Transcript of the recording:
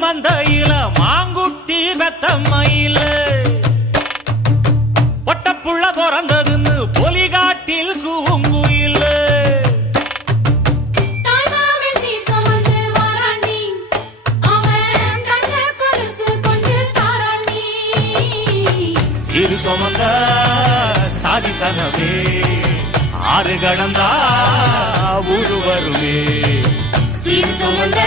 மந்தையில மாங்குட்டி பெத்தம்மையில ஒட்டப்புள்ள பிறந்ததுன்னு பொலிகாட்டில் கூங்குயில சீரு சுமந்த சாதி சனவே ஆறு கடந்தா ஊரு வருவே சீரு சுமந்த